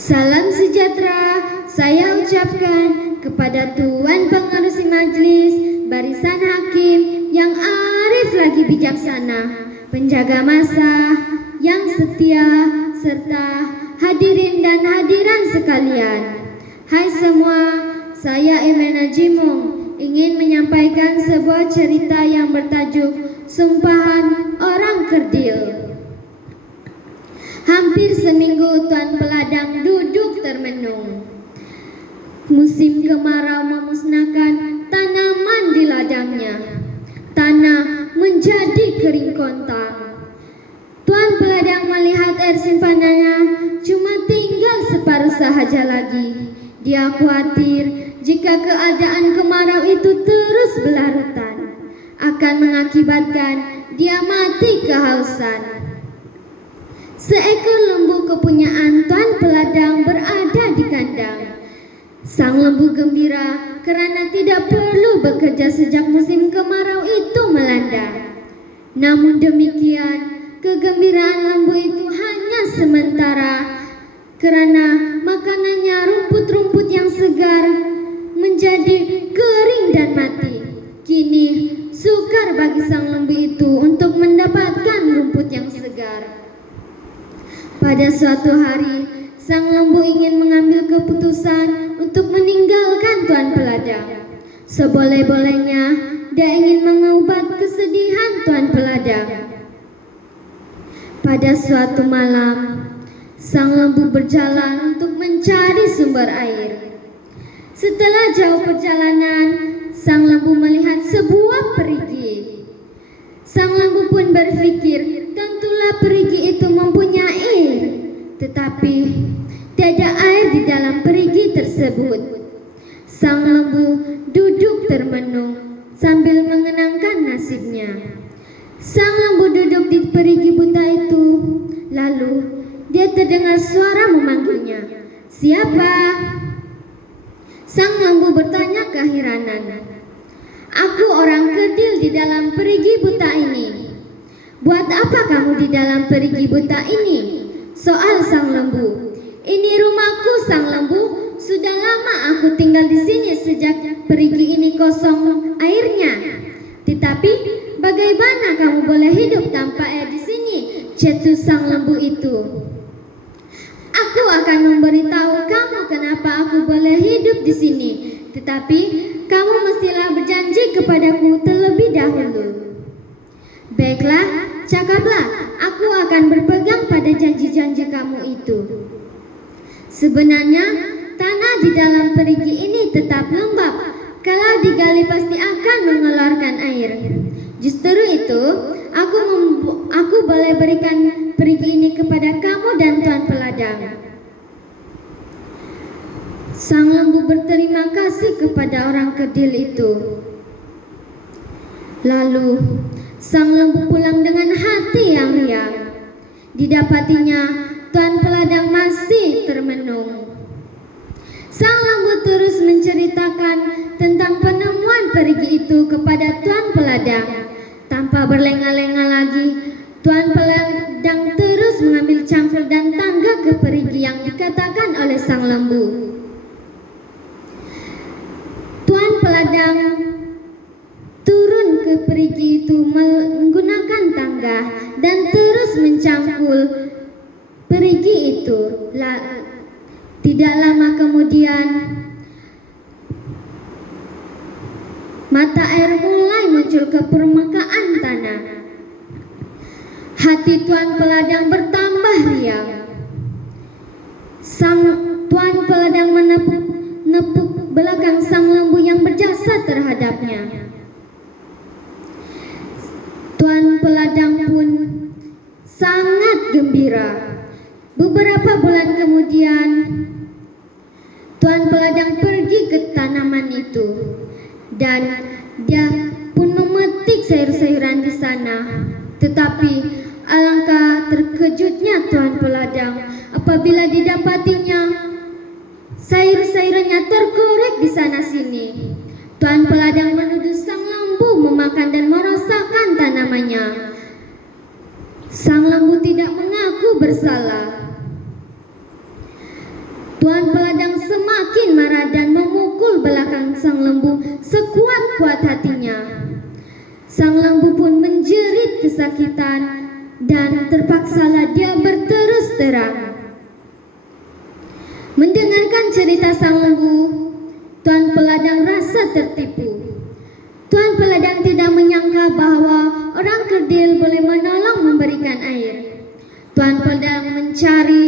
Salam sejahtera saya ucapkan kepada Tuan Pengerusi Majelis, barisan hakim yang arif lagi bijaksana, penjaga masa yang setia, serta hadirin dan hadiran sekalian. Hai semua, saya Imena Jimong ingin menyampaikan sebuah cerita yang bertajuk Sumpahan Orang Kerdil. Hampir seminggu Tuan Peladang duduk termenung. Musim kemarau memusnahkan tanaman di ladangnya. Tanah menjadi kering kontang. Tuan Peladang melihat air simpanannya cuma tinggal separuh sahaja lagi. Dia khawatir jika keadaan kemarau itu terus berlarutan akan mengakibatkan dia mati kehausan. Seekor lembu kepunyaan Tuan Peladang berada di kandang. Sang lembu gembira kerana tidak perlu bekerja sejak musim kemarau itu melanda. Namun demikian, kegembiraan lembu itu hanya sementara kerana makanannya rumput-rumput yang segar menjadi kering dan mati. Kini sukar bagi sang lembu itu untuk mendapatkan rumput yang segar. Pada suatu hari, sang lembu ingin mengambil keputusan untuk meninggalkan Tuan Peladang. Seboleh-bolehnya, dia ingin mengobat kesedihan Tuan Peladang. Pada suatu malam, sang lembu berjalan untuk mencari sumber air. Setelah jauh perjalanan, sang lembu melihat sebuah perigi. Sang lembu pun berpikir, tentulah perigi itu mempunyai air, tetapi tiada air di dalam perigi tersebut. Sang lembu duduk termenung sambil mengenangkan nasibnya. Sang lembu duduk di perigi buta itu, lalu dia terdengar suara memanggilnya. "Siapa?" Sang lembu bertanya keheranan. "Aku orang kerdil di dalam perigi buta ini." "Buat apa kamu di dalam perigi buta ini?" soal sang lembu. "Ini rumahku, sang lembu. Sudah lama aku tinggal di sini sejak perigi ini kosong airnya." "Tetapi bagaimana kamu boleh hidup tanpa air di sini?" cetus sang lembu itu. "Aku akan memberitahu kamu kenapa aku boleh hidup di sini. Tetapi kamu mestilah berjanji kepadaku terlebih dahulu." "Baiklah, cakaplah, aku akan berpegang pada janji-janji kamu itu." "Sebenarnya tanah di dalam perigi ini tetap lembab. Kalau digali pasti akan mengeluarkan air. Justru itu, aku boleh berikan perigi ini kepada kamu dan Tuan Peladang." Sang lembu berterima kasih kepada orang kerdil itu. Lalu sang lembu pulang dengan hati yang riang. Didapatinya Tuan Peladang masih termenung. Sang lembu terus menceritakan tentang penemuan perigi itu kepada Tuan Peladang. Tanpa berlenga-lenga lagi, Tuan Peladang terus mengambil cangkul dan tangga ke perigi yang dikatakan oleh sang lembu. Tuan Peladang turun ke perigi itu menggunakan tangga dan terus mencangkul perigi itu. Tidak lama kemudian, mata air mulai muncul ke permukaan tanah. Hati Tuan Peladang bertambah riang. Sang Tuan Peladang menepuk belakang sang lembu yang berjasa terhadapnya. Tuan Peladang pun sangat gembira. Beberapa bulan kemudian, Tuan Peladang pergi ke tanaman itu dan dia pun memetik sayur-sayuran di sana. Tetapi alangkah terkejutnya Tuan Peladang apabila didapatinya sayur-sayurannya terkorek di sana-sini. Tuan Peladang menuduh sang lembu memakan dan merosakkan tanamannya. Sang lembu tidak mengaku bersalah. semakin marah dan memukul belakang sang lembu sekuat-kuat hatinya. Sang lembu pun menjerit kesakitan dan terpaksalah dia berterus terang. Mendengarkan cerita sang lembu, Tuan Peladang rasa tertipu. Tuan Peladang tidak menyangka bahwa orang kerdil boleh menolong memberikan air. Tuan Peladang mencari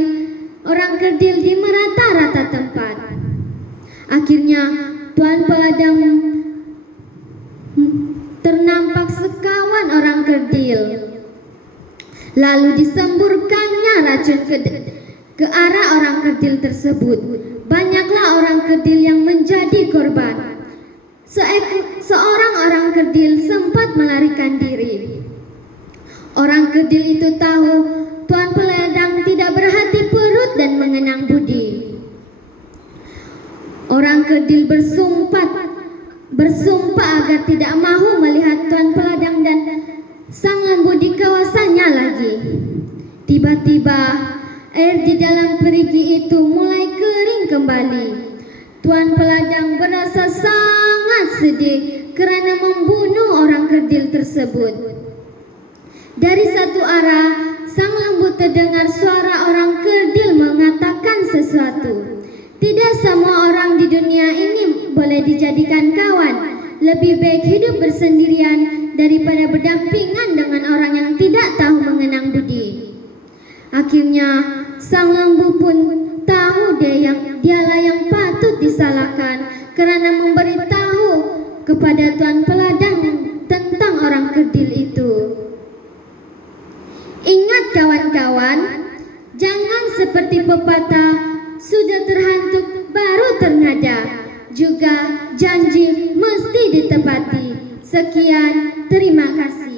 orang kerdil di merata-rata tempat. Akhirnya Tuan Peladang ternampak sekawan orang kerdil. Lalu disemburkannya racun ke arah orang kerdil tersebut. Banyaklah orang kerdil yang menjadi korban. Seorang orang kerdil sempat melarikan diri. Orang kerdil itu tahu Tuan Peladang tidak berhati perut dan mengenang budi. Orang kerdil bersumpah agar tidak mahu melihat Tuan Peladang dan sang lembu di kawasannya lagi. Tiba-tiba air di dalam perigi itu mulai kering kembali. Tuan Peladang berasa sangat sedih kerana membunuh orang kerdil tersebut. Dari satu arah, sang lembu terdengar suara orang kerdil mengatakan sesuatu. Tidak semua orang di dunia ini boleh dijadikan kawan. Lebih baik hidup bersendirian daripada berdampingan dengan orang yang tidak tahu mengenang budi. Akhirnya, sang lembu pun tahu dialah yang patut disalahkan kerana memberitahu kepada Tuan Peladang tentang orang kerdil itu. Ingat kawan-kawan, jangan seperti pepatah, sudah terhantuk baru ternada. Juga janji mesti ditepati. Sekian, terima kasih.